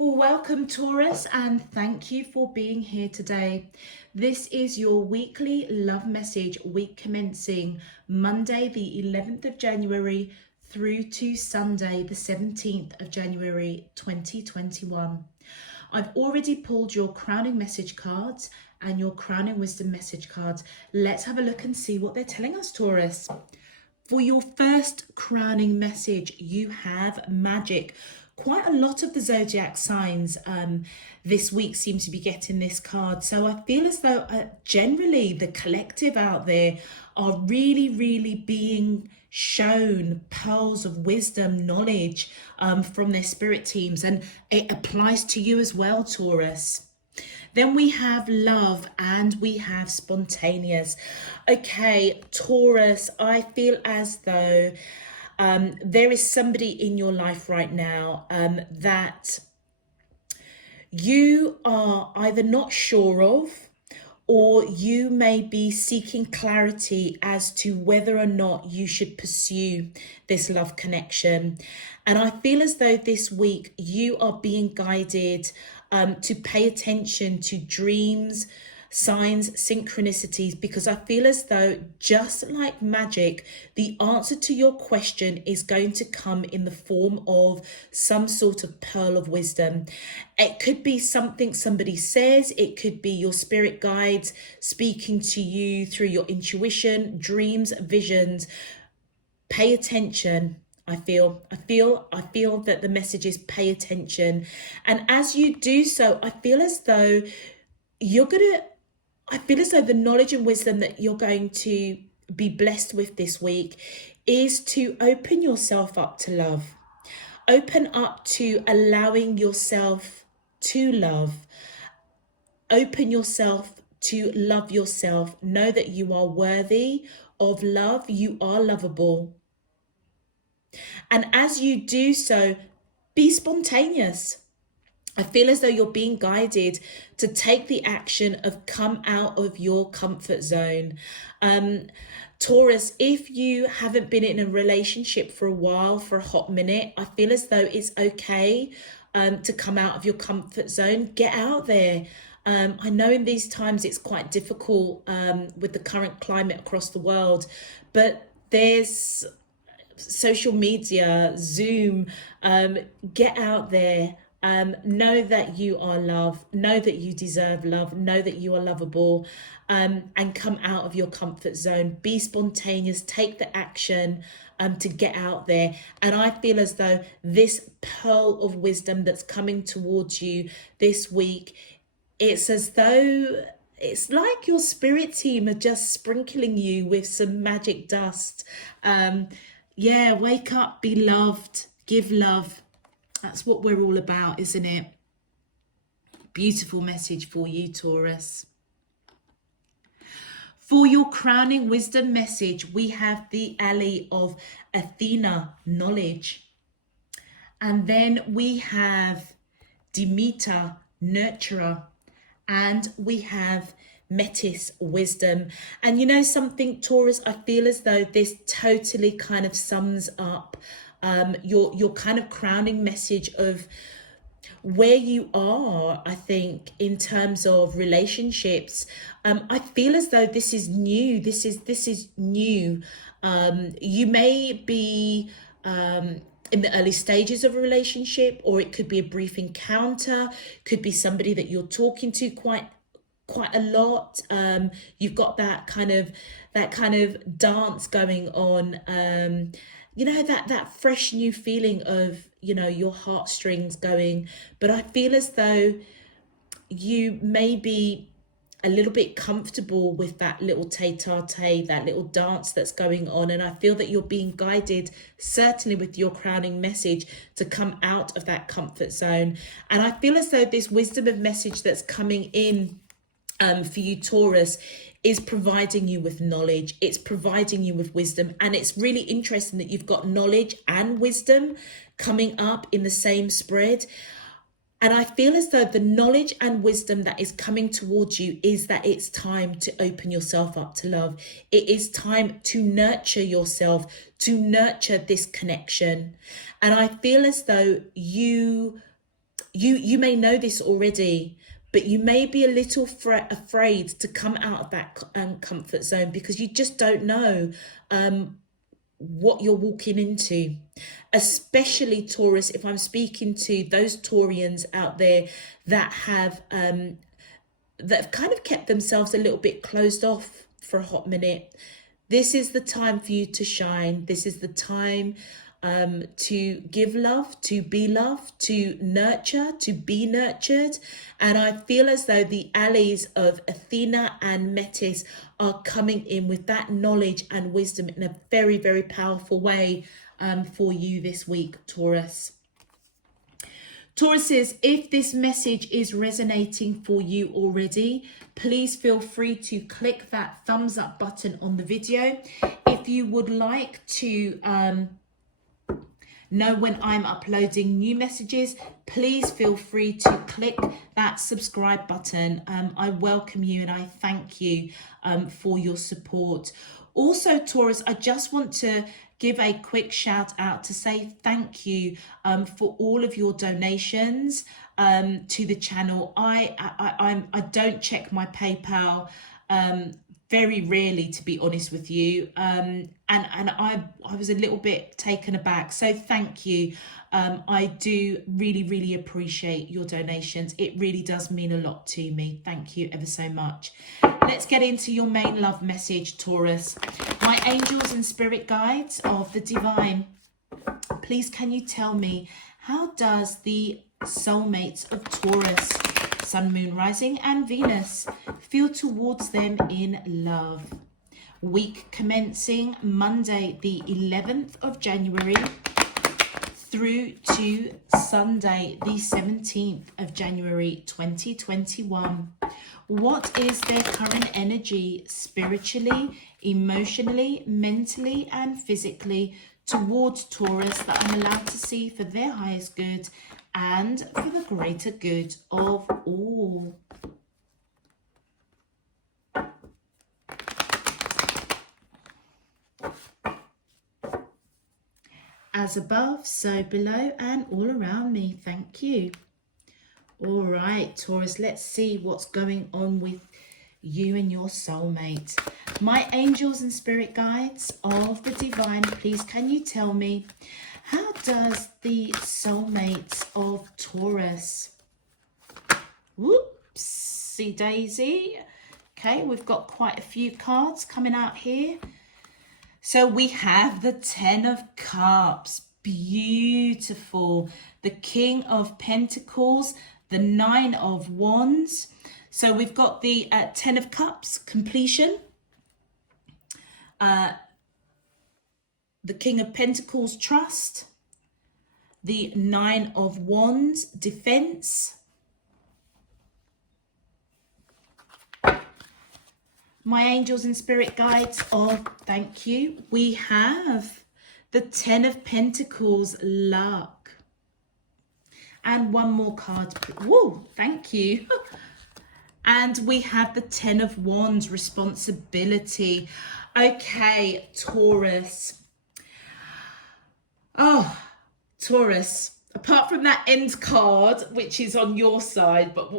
Welcome, Taurus, and thank you for being here today. This is your weekly love message, week commencing Monday, the 11th of January through to Sunday, the 17th of January 2021. I've already pulled your crowning message cards and your crowning wisdom message cards. Let's have a look and see what they're telling us, Taurus. For your first crowning message, you have magic. Quite a lot of the zodiac signs this week seem to be getting this card. So I feel as though generally the collective out there are really being shown pearls of wisdom, knowledge from their spirit teams. And it applies to you as well, Taurus. Then we have love and we have spontaneous. Okay, Taurus, I feel as though there is somebody in your life right now that you are either not sure of, or you may be seeking clarity as to whether or not you should pursue this love connection. And I feel as though this week you are being guided to pay attention to dreams, signs, synchronicities, because I feel as though, just like magic, the answer to your question is going to come in the form of some sort of pearl of wisdom. It could be something somebody says, it could be your spirit guides speaking to you through your intuition, dreams, visions. Pay attention. I feel that the message is pay attention. And as you do so, I feel as though the knowledge and wisdom that you're going to be blessed with this week is to open yourself up to love. Open up to allowing yourself to love. Open yourself to love yourself. Know that you are worthy of love. You are lovable. And as you do so, be spontaneous. I feel as though you're being guided to take the action of come out of your comfort zone. Taurus, if you haven't been in a relationship for a while, for a hot minute, I feel as though it's okay to come out of your comfort zone. Get out there. I know in these times it's quite difficult with the current climate across the world, but there's social media, Zoom, get out there. Know that you are loved, know that you deserve love, know that you are lovable, and come out of your comfort zone. Be spontaneous, take the action to get out there. And I feel as though this pearl of wisdom that's coming towards you this week, it's as though it's like your spirit team are just sprinkling you with some magic dust. Wake up, be loved, give love. That's what we're all about, isn't it? Beautiful message for you, Taurus. For your crowning wisdom message, we have the ally of Athena, knowledge. And then we have Demeter, nurturer. And we have Metis, wisdom. And you know something, Taurus, I feel as though this totally kind of sums up your kind of crowning message of where you are, I think, in terms of relationships. I feel as though this is new. This is new. You may be in the early stages of a relationship, or it could be a brief encounter, could be somebody that you're talking to quite a lot. You've got that kind of dance going on. That fresh new feeling of, your heartstrings going. But I feel as though you may be a little bit comfortable with that little tete-a-tete, that little dance that's going on. And I feel that you're being guided, certainly with your crowning message, to come out of that comfort zone. And I feel as though this wisdom of message that's coming in for you, Taurus, is providing you with knowledge. It's providing you with wisdom. And it's really interesting that you've got knowledge and wisdom coming up in the same spread. And I feel as though the knowledge and wisdom that is coming towards you is that it's time to open yourself up to love. It is time to nurture yourself, to nurture this connection. And I feel as though you you may know this already, but you may be a little afraid to come out of that comfort zone, because you just don't know what you're walking into. Especially Taurus, if I'm speaking to those Taurians out there that have kind of kept themselves a little bit closed off for a hot minute. This is the time for you to shine. This is the time to give love, to be loved, to nurture, to be nurtured. And I feel as though the allies of Athena and Metis are coming in with that knowledge and wisdom in a very, very powerful way for you this week, Taurus. Tauruses, if this message is resonating for you already, please feel free to click that thumbs up button on the video. If you would like to know when I'm uploading new messages, please feel free to click that subscribe button. I welcome you and I thank you for your support. Also, Taurus, I just want to give a quick shout out to say thank you for all of your donations to the channel. I don't check my PayPal very rarely, to be honest with you, and I was a little bit taken aback, so thank you. I do really appreciate your donations. It really does mean a lot to me. Thank you ever so much. Let's get into your main love message, Taurus. My angels and spirit guides of the divine, please can you tell me, how does the soulmates of Taurus, Sun, Moon, Rising and Venus feel towards them in love? Week commencing Monday the 11th of January through to Sunday the 17th of January 2021. What is their current energy spiritually, emotionally, mentally and physically towards Taurus that I'm allowed to see for their highest good and for the greater good of all? As above, so below and all around me. Thank you. All right, Taurus, let's see what's going on with you and your soulmate. My angels and spirit guides of the divine, please can you tell me, how does the soulmates of Taurus, whoopsie daisy, okay, we've got quite a few cards coming out here. So we have the 10 of Cups, beautiful, the King of Pentacles, the 9 of Wands. So we've got the 10 of Cups, completion, the King of Pentacles, trust, the 9 of Wands, defense, my angels and spirit guides of, thank you, we have the 10 of Pentacles, luck, and one more card, whoa, thank you. And we have the 10 of Wands, responsibility. Okay, Taurus. Oh, Taurus, apart from that end card, which is on your side, but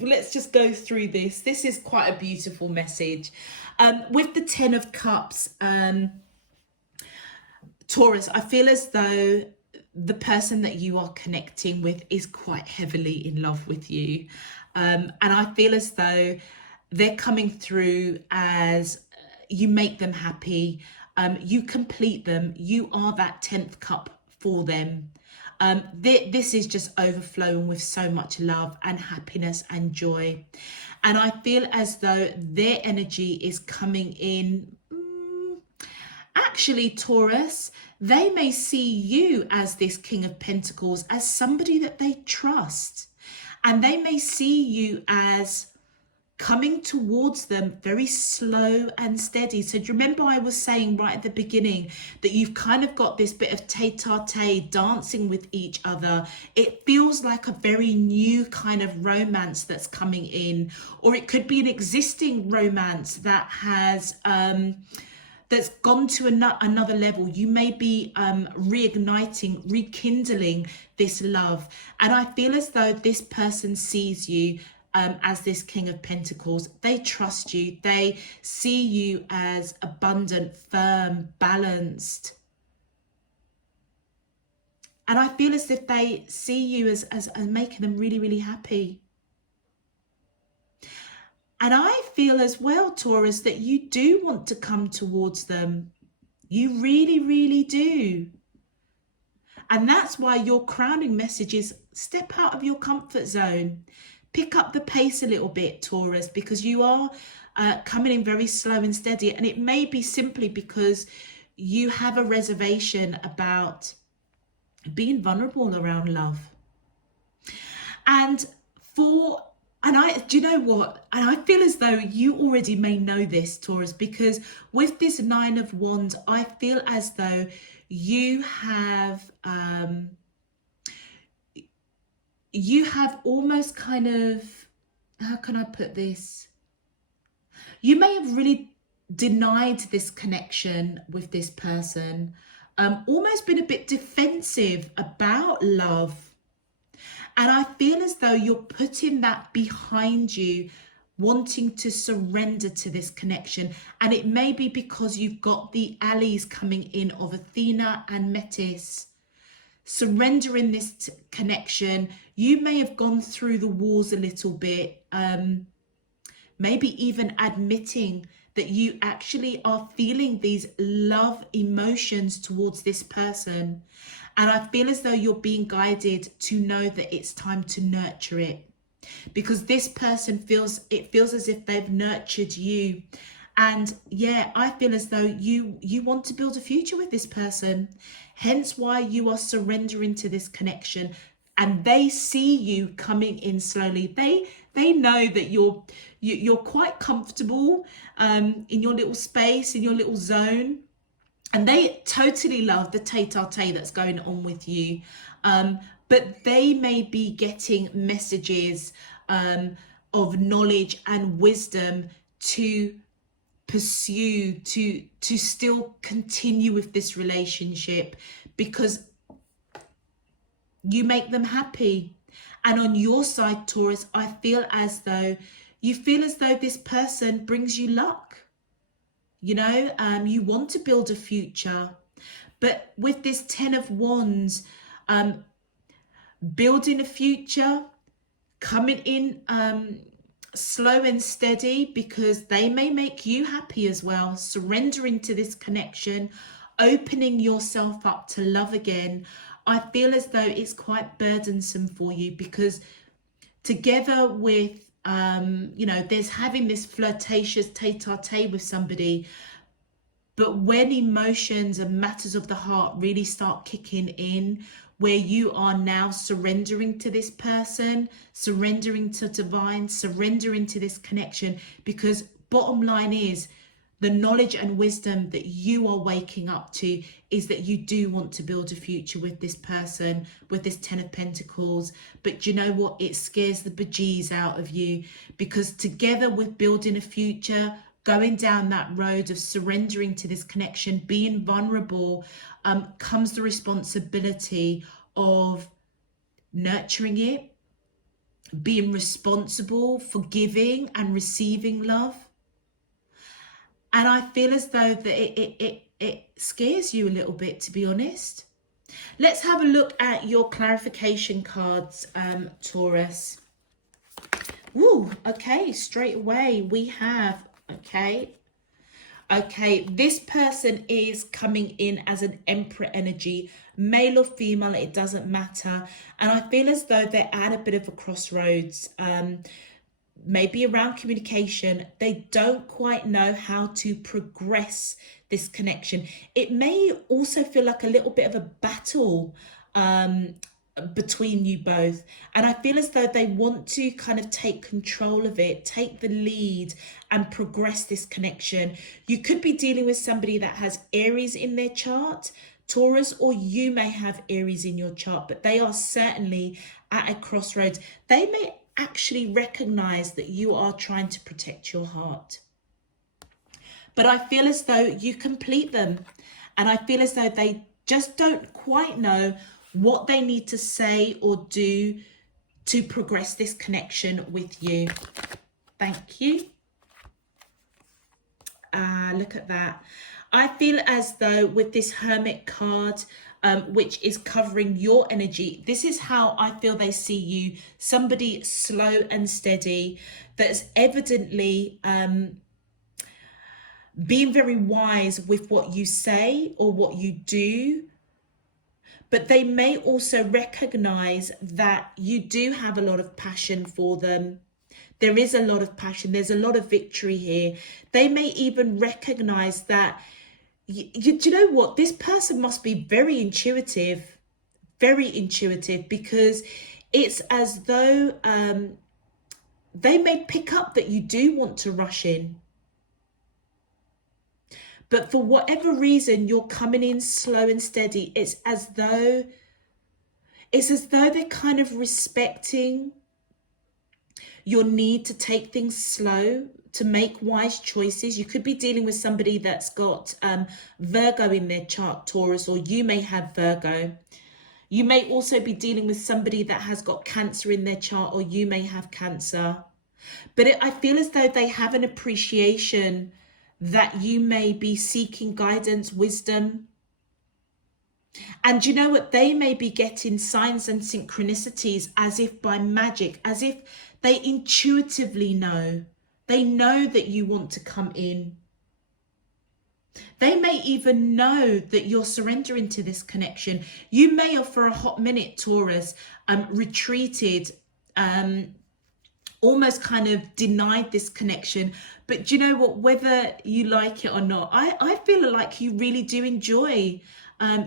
let's just go through this. This is quite a beautiful message. With the 10 of Cups, Taurus, I feel as though the person that you are connecting with is quite heavily in love with you. And I feel as though they're coming through as you make them happy. You complete them. You are that 10th cup for them. This is just overflowing with so much love and happiness and joy. And I feel as though their energy is coming in. Actually, Taurus, they may see you as this King of Pentacles as somebody that they trust. And they may see you as coming towards them very slow and steady. So do you remember I was saying right at the beginning that you've kind of got this bit of tete-a-tete, dancing with each other. It feels like a very new kind of romance that's coming in, or it could be an existing romance that has that's gone to another level. You may be reigniting, rekindling this love. And I feel as though this person sees you as this King of Pentacles. They trust you. They see you as abundant, firm, balanced. And I feel as if they see you as making them really, really happy. And I feel as well, Taurus, that you do want to come towards them. You really, really do. And that's why your crowning message is step out of your comfort zone. Pick up the pace a little bit, Taurus, because you are coming in very slow and steady. And it may be simply because you have a reservation about being vulnerable around love. And do you know what? And I feel as though you already may know this, Taurus, because with this Nine of Wands, I feel as though you have almost kind of, how can I put this? You may have really denied this connection with this person, almost been a bit defensive about love. And I feel as though you're putting that behind you, wanting to surrender to this connection. And it may be because you've got the allies coming in of Athena and Metis. Surrendering this connection. You may have gone through the walls a little bit. Maybe even admitting that you actually are feeling these love emotions towards this person. And I feel as though you're being guided to know that it's time to nurture it. Because this person feels as if they've nurtured you. And yeah, I feel as though you want to build a future with this person. Hence why you are surrendering to this connection. And they see you coming in slowly. They know that you're quite comfortable in your little space, in your little zone. And they totally love the tete-a-tete that's going on with you. But they may be getting messages of knowledge and wisdom to pursue, to still continue with this relationship, because you make them happy. And on your side, Taurus, I feel as though this person brings you luck. You know, you want to build a future. But with this 10 of Wands, building a future, coming in slow and steady, because they may make you happy as well. Surrendering to this connection, opening yourself up to love again. I feel as though it's quite burdensome for you, because together with there's having this flirtatious tete-a-tete with somebody, but when emotions and matters of the heart really start kicking in, where you are now surrendering to this person, surrendering to divine, surrendering to this connection, because bottom line is, the knowledge and wisdom that you are waking up to is that you do want to build a future with this person, with this 10 of Pentacles. But you know what? It scares the bejeez out of you, because together with building a future, going down that road of surrendering to this connection, being vulnerable, comes the responsibility of nurturing it, being responsible for giving and receiving love. And I feel as though that it scares you a little bit, to be honest. Let's have a look at your clarification cards, Taurus. Woo, okay, straight away we have, okay, this person is coming in as an Emperor energy, male or female, it doesn't matter. And I feel as though they're at a bit of a crossroads. Maybe around communication, they don't quite know how to progress this connection. It may also feel like a little bit of a battle between you both. And I feel as though they want to kind of take control of it, take the lead and progress this connection. You could be dealing with somebody that has Aries in their chart, Taurus, or you may have Aries in your chart, but they are certainly at a crossroads. They may actually recognize that you are trying to protect your heart. but I feel as though you complete them. And I feel as though they just don't quite know what they need to say or do to progress this connection with you. Thank you. Look at that. I feel as though with this Hermit card, which is covering your energy, this is how I feel they see you. Somebody slow and steady that's evidently being very wise with what you say or what you do. But they may also recognize that you do have a lot of passion for them. There is a lot of passion. There's a lot of victory here. They may even recognize that, do you know what? This person must be very intuitive, because it's as though they may pick up that you do want to rush in. But for whatever reason, you're coming in slow and steady. It's as though they're kind of respecting your need to take things slow, to make wise choices. You could be dealing with somebody that's got Virgo in their chart, Taurus, or you may have Virgo. You may also be dealing with somebody that has got Cancer in their chart, or you may have Cancer. But I feel as though they have an appreciation that you may be seeking guidance, wisdom. And you know what? They may be getting signs and synchronicities as if by magic, as if they intuitively know. They know that you want to come in. They may even know that you're surrendering to this connection. You may have for a hot minute, Taurus, retreated, almost kind of denied this connection. But do you know what? Whether you like it or not, I feel like you really do enjoy.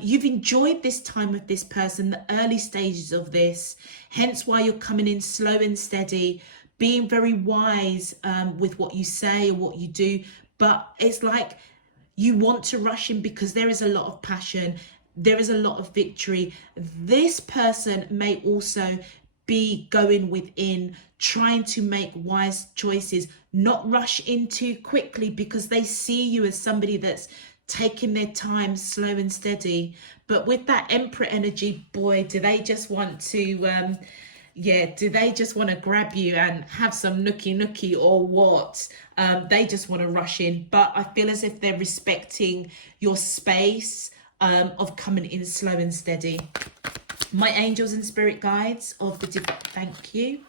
You've enjoyed this time with this person, the early stages of this, hence why you're coming in slow and steady, being very wise with what you say or what you do. But it's like you want to rush in because there is a lot of passion, there is a lot of victory. This person may also be going within, trying to make wise choices, not rush in too quickly, because they see you as somebody that's taking their time, slow and steady. But with that Emperor energy, boy, do they just want to do they just want to grab you and have some nookie or what? They just want to rush in. But I feel as if they're respecting your space of coming in slow and steady. My angels and spirit guides of the thank you.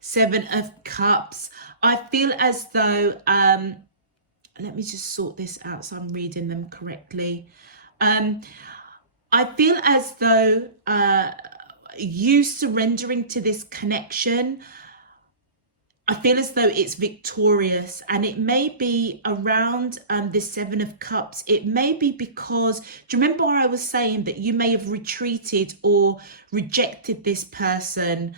7 of Cups. I feel as though let me just sort this out so I'm reading them correctly. I feel as though you surrendering to this connection, I feel as though it's victorious, and it may be around this 7 of Cups. It may be because, do you remember what I was saying, that you may have retreated or rejected this person,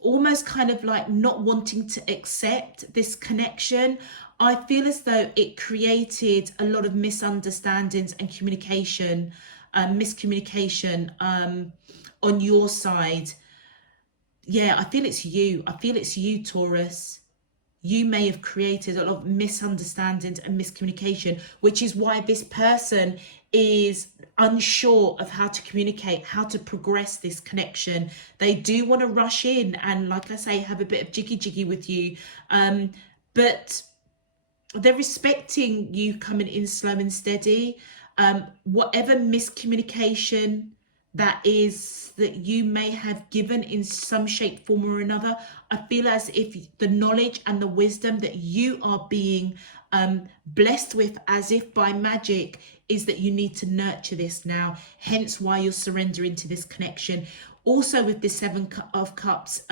almost kind of like not wanting to accept this connection. I feel as though it created a lot of misunderstandings and miscommunication on your side. Yeah, I feel it's you. I feel it's you, Taurus. You may have created a lot of misunderstandings and miscommunication, which is why this person is unsure of how to communicate, how to progress this connection. They do want to rush in and, like I say, have a bit of jiggy with you. But they're respecting you coming in slow and steady. Whatever miscommunication that is that you may have given in some shape, form or another, I feel as if the knowledge and the wisdom that you are being blessed with as if by magic is that you need to nurture this now, hence why you're surrendering to this connection. Also with the 7 of Cups,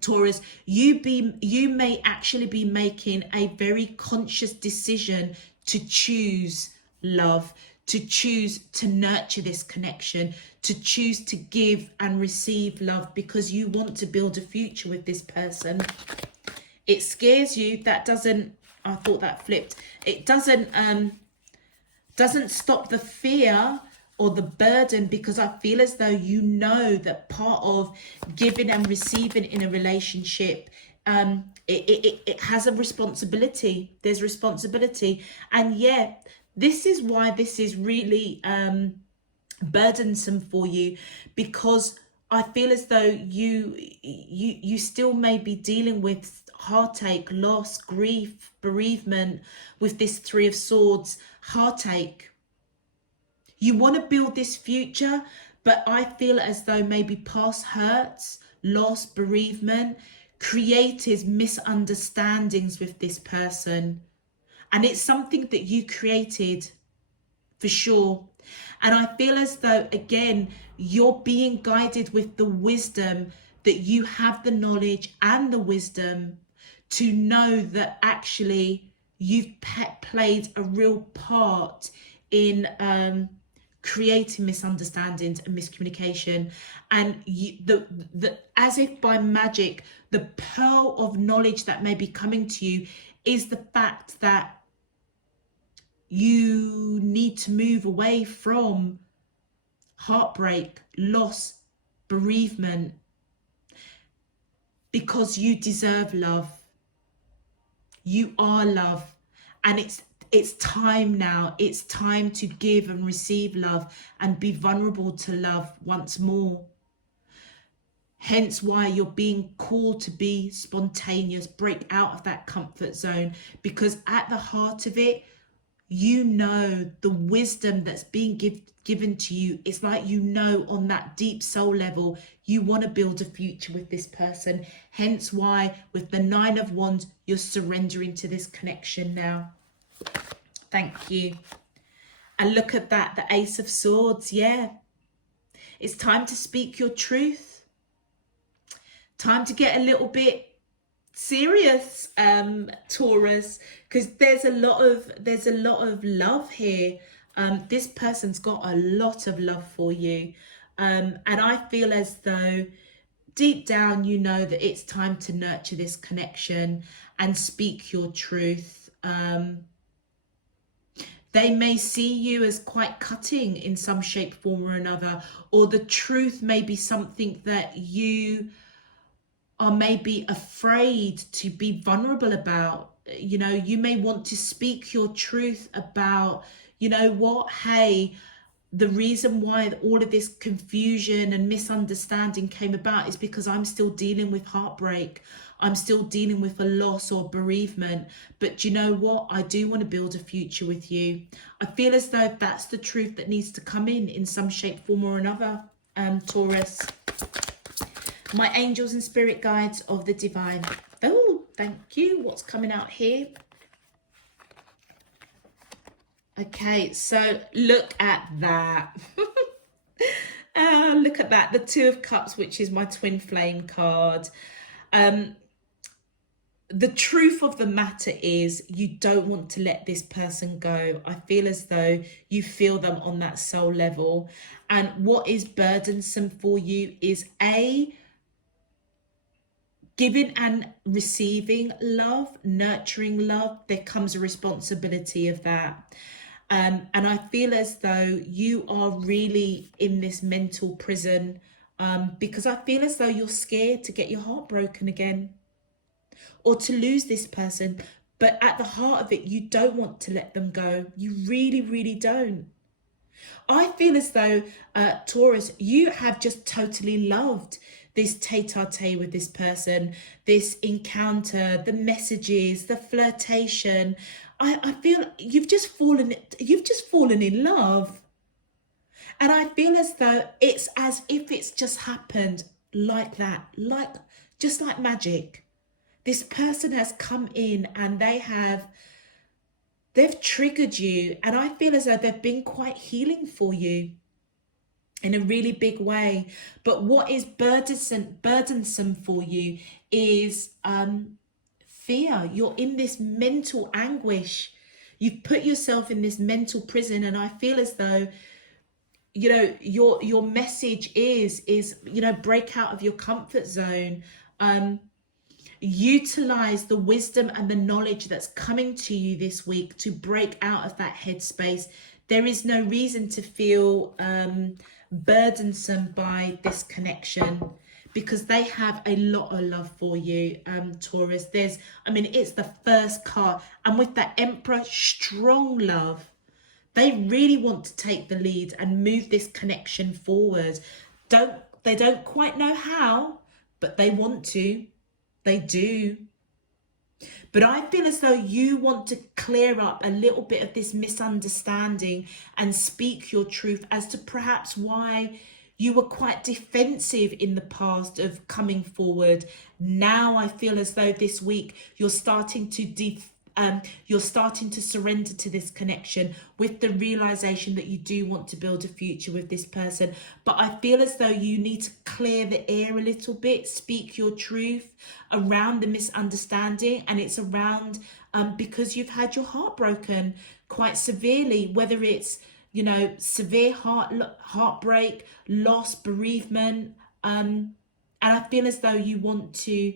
Taurus, you may actually be making a very conscious decision to choose love, to choose to nurture this connection, to choose to give and receive love, because you want to build a future with this person. It scares you. That doesn't, I thought that flipped. It doesn't stop the fear or the burden, because I feel as though you know that part of giving and receiving in a relationship it has a responsibility. There's responsibility. And yeah, this is why this is really burdensome for you, because I feel as though you still may be dealing with heartache, loss, grief, bereavement with this Three of Swords, heartache. You want to build this future, but I feel as though maybe past hurts, loss, bereavement created misunderstandings with this person. And it's something that you created for sure. And I feel as though, again, you're being guided with the wisdom that you have, the knowledge and the wisdom to know that actually you've played a real part in creating misunderstandings and miscommunication. And as if by magic, the pearl of knowledge that may be coming to you is the fact that you need to move away from heartbreak, loss, bereavement, because you deserve love. You are love. And it's time now. It's time to give and receive love and be vulnerable to love once more. Hence why you're being called to be spontaneous, break out of that comfort zone, because at the heart of it, you know the wisdom that's being given to you. It's like, you know, on that deep soul level, you want to build a future with this person. Hence why with the Nine of Wands, you're surrendering to this connection now. Thank you. And look at that, the Ace of Swords. Yeah, it's time to speak your truth. Time to get a little bit serious, Taurus, because there's a lot of love here. This person's got a lot of love for you, and I feel as though deep down you know that it's time to nurture this connection and speak your truth. They may see you as quite cutting in some shape, form or another, or the truth may be something that you are maybe afraid to be vulnerable about. You know, you may want to speak your truth about, you know what, hey, the reason why all of this confusion and misunderstanding came about is because I'm still dealing with heartbreak. I'm still dealing with a loss or bereavement. But you know what? I do want to build a future with you. I feel as though that's the truth that needs to come in some shape, form or another, Taurus. My angels and spirit guides of the divine. Oh, thank you. What's coming out here? Okay, so look at that. Look at that. The Two of Cups, which is my twin flame card. The truth of the matter is you don't want to let this person go. I feel as though you feel them on that soul level. And what is burdensome for you is giving and receiving love, nurturing love. There comes a responsibility of that. And I feel as though you are really in this mental prison, because I feel as though you're scared to get your heart broken again or to lose this person. But at the heart of it, you don't want to let them go. You really, really don't. I feel as though, Taurus, you have just totally loved this tete-a-tete with this person, this encounter, the messages, the flirtation. I feel you've just fallen in love. And I feel as though it's as if it's just happened like that, just like magic. This person has come in and they've triggered you. And I feel as though they've been quite healing for you in a really big way. But what is burdensome for you is fear. You're in this mental anguish. You've put yourself in this mental prison. And I feel as though, you know, your message is, you know, break out of your comfort zone. Utilize the wisdom and the knowledge that's coming to you this week to break out of that headspace. There is no reason to feel burdensome by this connection, because they have a lot of love for you, Taurus. It's the first card, and with that Emperor, strong love. They really want to take the lead and move this connection forward. They don't quite know how, but they want to. They do. But I feel as though you want to clear up a little bit of this misunderstanding and speak your truth as to perhaps why you were quite defensive in the past of coming forward. Now I feel as though this week you're starting to surrender to this connection with the realization that you do want to build a future with this person. But I feel as though you need to clear the air a little bit, speak your truth around the misunderstanding. And it's around because you've had your heart broken quite severely, whether it's, severe heartbreak, loss, bereavement. And I feel as though you want to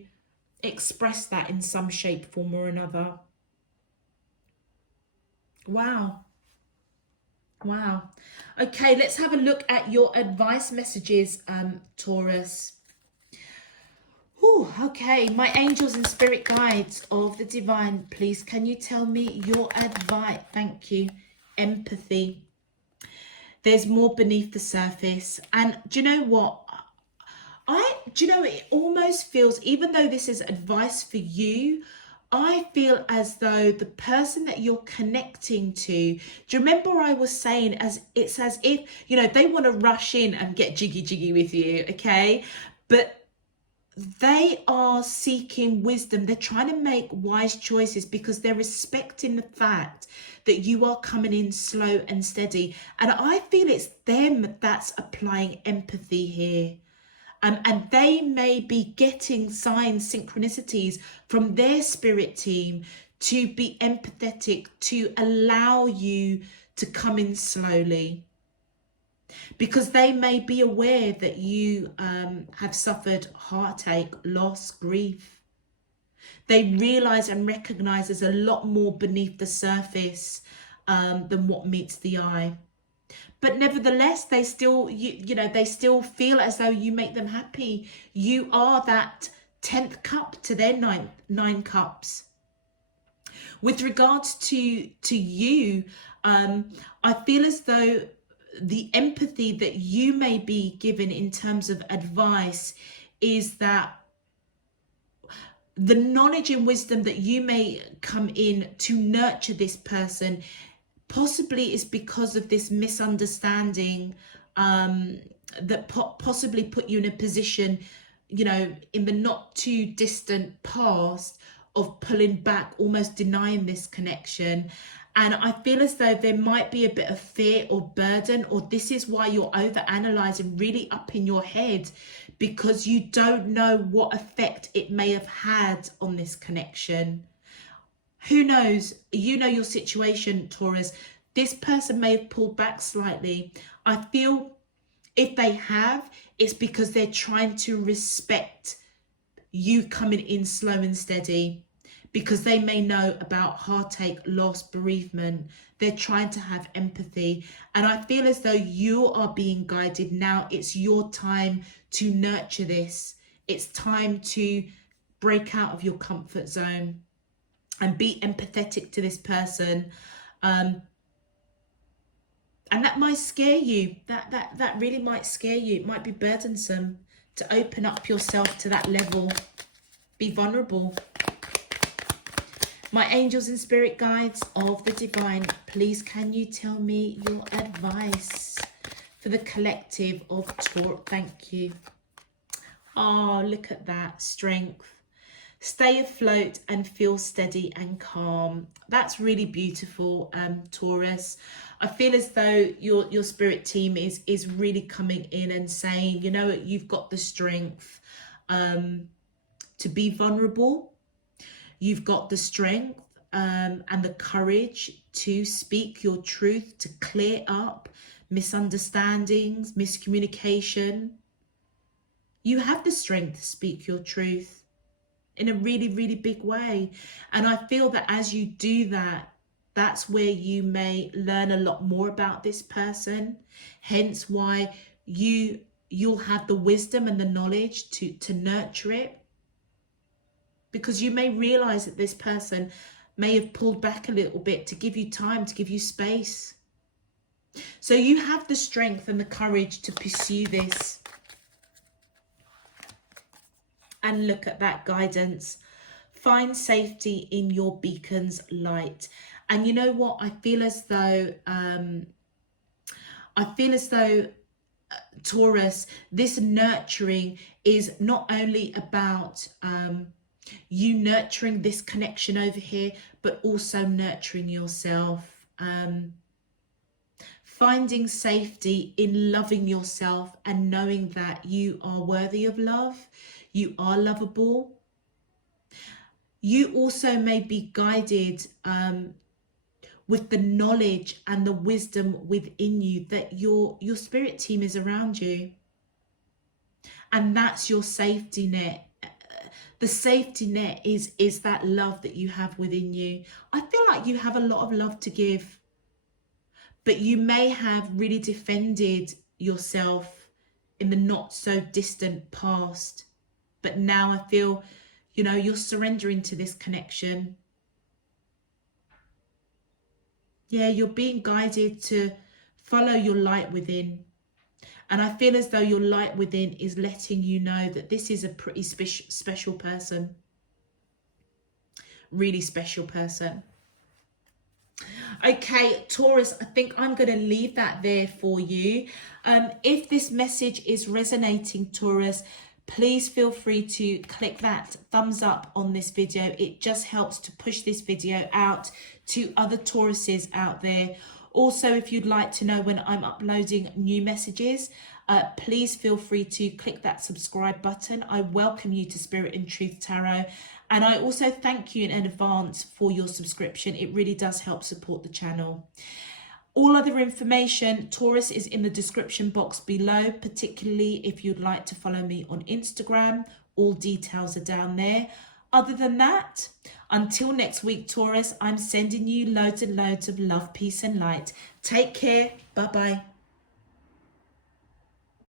express that in some shape, form or another. Wow. Okay, let's have a look at your advice messages, Taurus. Okay, my angels and spirit guides of the divine, please can you tell me your advice? Thank you. Empathy. There's more beneath the surface. And do you know what? It almost feels, even though this is advice for you, I feel as though the person that you're connecting to, do you remember I was saying it's as if, they want to rush in and get jiggy with you, okay? But they are seeking wisdom. They're trying to make wise choices because they're respecting the fact that you are coming in slow and steady. And I feel it's them that's applying empathy here. And they may be getting signs, synchronicities from their spirit team to be empathetic, to allow you to come in slowly. Because they may be aware that you have suffered heartache, loss, grief. They realize and recognize there's a lot more beneath the surface than what meets the eye. But nevertheless, they still, they still feel as though you make them happy. You are that 10th cup to their nine cups. With regards to you, I feel as though the empathy that you may be given in terms of advice is that the knowledge and wisdom that you may come in to nurture this person possibly is because of this misunderstanding that possibly put you in a position, in the not too distant past of pulling back, almost denying this connection. And I feel as though there might be a bit of fear or burden, or this is why you're overanalyzing, really up in your head, because you don't know what effect it may have had on this connection. Who knows? You know your situation, Taurus. This person may have pulled back slightly. I feel if they have, it's because they're trying to respect you coming in slow and steady, because they may know about heartache, loss, bereavement. They're trying to have empathy. And I feel as though you are being guided now. It's your time to nurture this. It's time to break out of your comfort zone and be empathetic to this person. And that might scare you. That really might scare you. It might be burdensome to open up yourself to that level. Be vulnerable. My angels and spirit guides of the divine, please can you tell me your advice for the collective of Taurus? Thank you. Oh, look at that. Strength. Stay afloat and feel steady and calm. That's really beautiful, Taurus. I feel as though your spirit team is really coming in and saying, you've got the strength to be vulnerable. You've got the strength and the courage to speak your truth, to clear up misunderstandings, miscommunication. You have the strength to speak your truth in a really, really big way. And I feel that as you do that, that's where you may learn a lot more about this person. Hence why you you'll have the wisdom and the knowledge to nurture it. Because you may realize that this person may have pulled back a little bit to give you time, to give you space. So you have the strength and the courage to pursue this. And look at that guidance. Find safety in your beacon's light. And you know what? I feel as though Taurus, this nurturing is not only about you nurturing this connection over here, but also nurturing yourself. Finding safety in loving yourself and knowing that you are worthy of love. You are lovable. You also may be guided with the knowledge and the wisdom within you that your spirit team is around you. And that's your safety net. The safety net is that love that you have within you. I feel like you have a lot of love to give, but you may have really defended yourself in the not so distant past. But now I feel, you know, you're surrendering to this connection. Yeah, you're being guided to follow your light within. And I feel as though your light within is letting you know that this is a pretty special person. Really special person. Okay, Taurus, I think I'm going to leave that there for you. If this message is resonating, Taurus, please feel free to click that thumbs up on this video. It just helps to push this video out to other Tauruses out there. Also, if you'd like to know when I'm uploading new messages, please feel free to click that subscribe button. I welcome you to Spirit and Truth Tarot. And I also thank you in advance for your subscription. It really does help support the channel. All other information, Taurus, is in the description box below, particularly if you'd like to follow me on Instagram. All details are down there. Other than that, until next week, Taurus, I'm sending you loads and loads of love, peace and light. Take care. Bye-bye.